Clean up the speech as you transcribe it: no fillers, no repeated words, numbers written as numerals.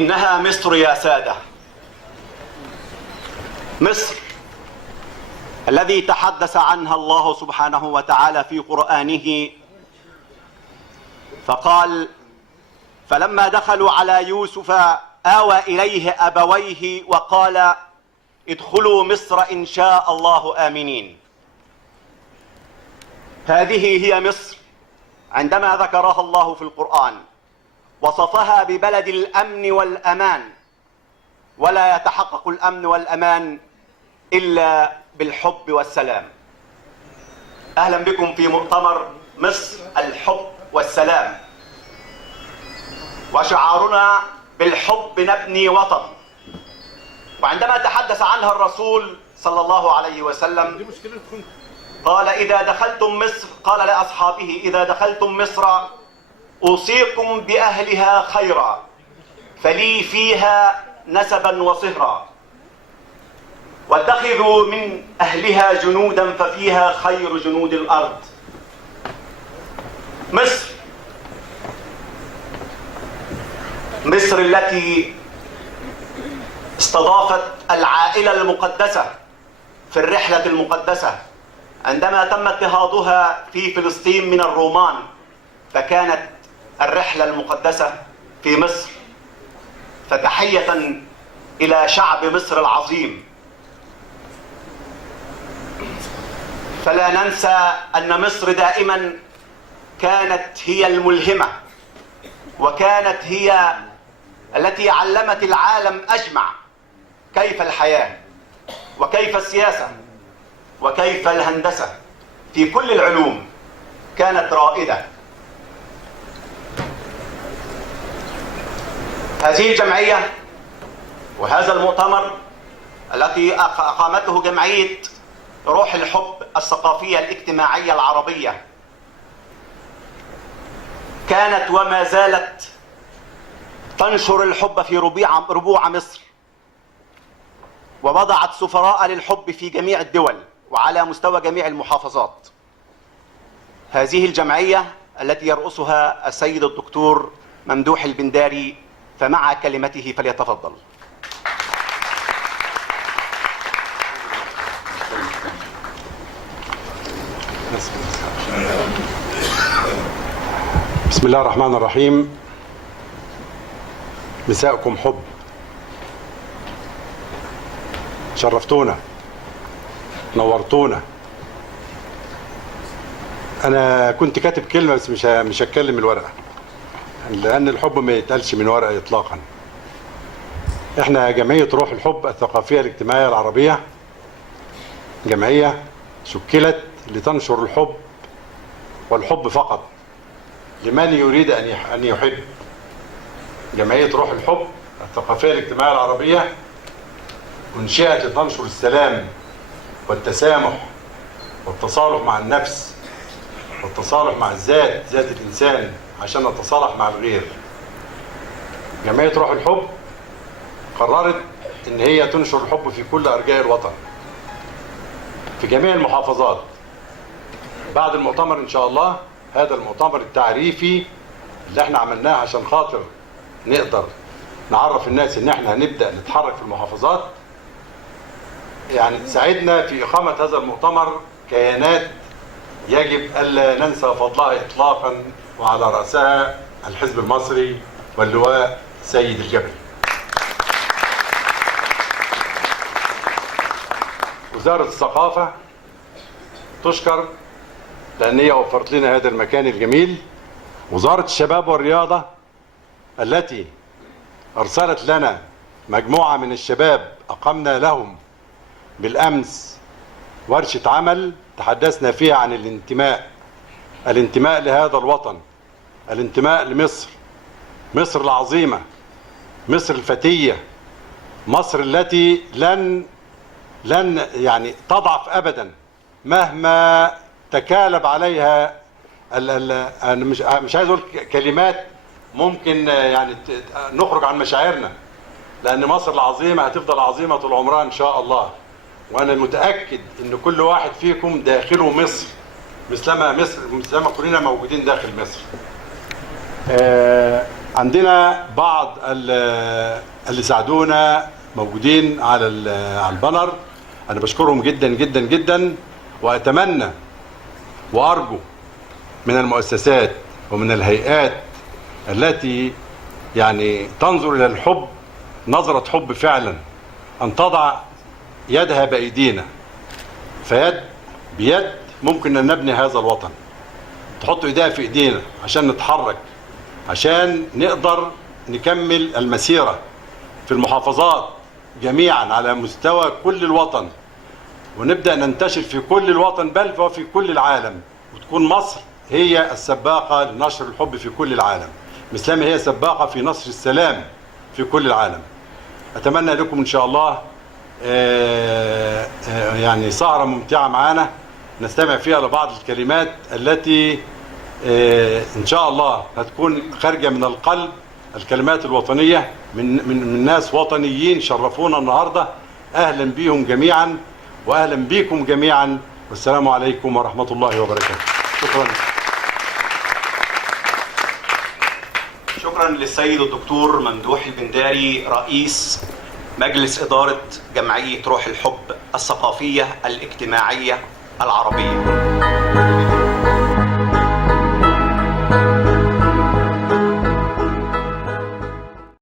إنها مصر يا سادة، مصر الذي تحدث عنها الله سبحانه وتعالى في قرآنه فقال: فلما دخلوا على يوسف آوى إليه أبويه وقال: ادخلوا مصر إن شاء الله آمنين. هذه هي مصر عندما ذكرها الله في القرآن، وصفها ببلد الأمن والأمان، ولا يتحقق الأمن والأمان إلا بالحب والسلام. أهلا بكم في مؤتمر مصر الحب والسلام، وشعارنا بالحب نبني وطن. وعندما تحدث عنها الرسول صلى الله عليه وسلم قال: إذا دخلتم مصر، قال لأصحابه: إذا دخلتم مصر أوصيكم بأهلها خيرا، فلي فيها نسبا وصهرا، واتخذوا من أهلها جنودا ففيها خير جنود الأرض. مصر التي استضافت العائلة المقدسة في الرحلة المقدسة عندما تم اضطهادها في فلسطين من الرومان، فكانت الرحلة المقدسة في مصر. فتحية إلى شعب مصر العظيم. فلا ننسى أن مصر دائما كانت هي الملهمة، وكانت هي التي علمت العالم أجمع كيف الحياة وكيف السياسة وكيف الهندسة. في كل العلوم كانت رائدة. هذه الجمعية وهذا المؤتمر التي أقامته جمعية روح الحب الثقافية الاجتماعية العربية كانت وما زالت تنشر الحب في ربوع مصر، ووضعت سفراء للحب في جميع الدول وعلى مستوى جميع المحافظات. هذه الجمعية التي يرأسها السيد الدكتور ممدوح البنداري، فمع كلمته فليتفضل. بسم الله الرحمن الرحيم. مساءكم حب، شرفتونا، نورتونا. انا كنت كاتب كلمه بس مش هتكلم الورقه، لان الحب ما يتقالش من ورقه اطلاقا. احنا جمعيه روح الحب الثقافيه الاجتماعيه العربيه، جمعيه شكلت لتنشر الحب والحب فقط لمن يريد ان يحب. جمعيه روح الحب الثقافيه الاجتماعيه العربيه انشئت لتنشر السلام والتسامح والتصالح مع النفس والتصالح مع ذات الإنسان عشان نتصالح مع الغير. جمعية روح الحب قررت إن هي تنشر الحب في كل أرجاء الوطن في جميع المحافظات. بعد المؤتمر إن شاء الله، هذا المؤتمر التعريفي اللي احنا عملناه عشان خاطر نقدر نعرف الناس إن احنا هنبدأ نتحرك في المحافظات، يعني تساعدنا في إقامة هذا المؤتمر كيانات يجب ألا ننسى فضلها إطلاقا، وعلى رأسها الحزب المصري واللواء سيد الجبل. وزارة الثقافة تشكر لأن هي وفرت لنا هذا المكان الجميل. وزارة الشباب والرياضة التي أرسلت لنا مجموعة من الشباب أقمنا لهم بالأمس ورشة عمل تحدثنا فيها عن الانتماء لهذا الوطن، الانتماء لمصر، مصر العظيمة، مصر الفتية، مصر التي لن يعني تضعف أبدا مهما تكالب عليها أنا مش عايز أقول كلمات ممكن يعني نخرج عن مشاعرنا، لأن مصر العظيمة هتفضل عظيمة طول عمرها إن شاء الله. وأنا متأكد إن كل واحد فيكم داخله مصر مثلما كلنا موجودين داخل مصر. عندنا بعض اللي ساعدونا موجودين على البانر، انا بشكرهم جدا جدا جدا، واتمنى وارجو من المؤسسات ومن الهيئات التي يعني تنظر الى الحب نظرة حب فعلا ان تضع يدها بايدينا، فيد بيد ممكن ان نبني هذا الوطن، تحط ايديها في ايدينا عشان نتحرك، عشان نقدر نكمل المسيرة في المحافظات جميعا على مستوى كل الوطن، ونبدأ ننتشر في كل الوطن بل وفي كل العالم، وتكون مصر هي السباقة لنشر الحب في كل العالم، مثلما هي سباقة في نشر السلام في كل العالم. أتمنى لكم إن شاء الله يعني سهرة ممتعة معانا نستمع فيها لبعض الكلمات التي إن شاء الله هتكون خارجة من القلب، الكلمات الوطنية من ناس وطنيين شرفونا النهاردة. أهلا بيهم جميعا وأهلا بيكم جميعا، والسلام عليكم ورحمة الله وبركاته. شكرا. شكرا للسيد الدكتور ممدوح البنداري رئيس مجلس إدارة جمعية روح الحب الثقافية الاجتماعية العربية.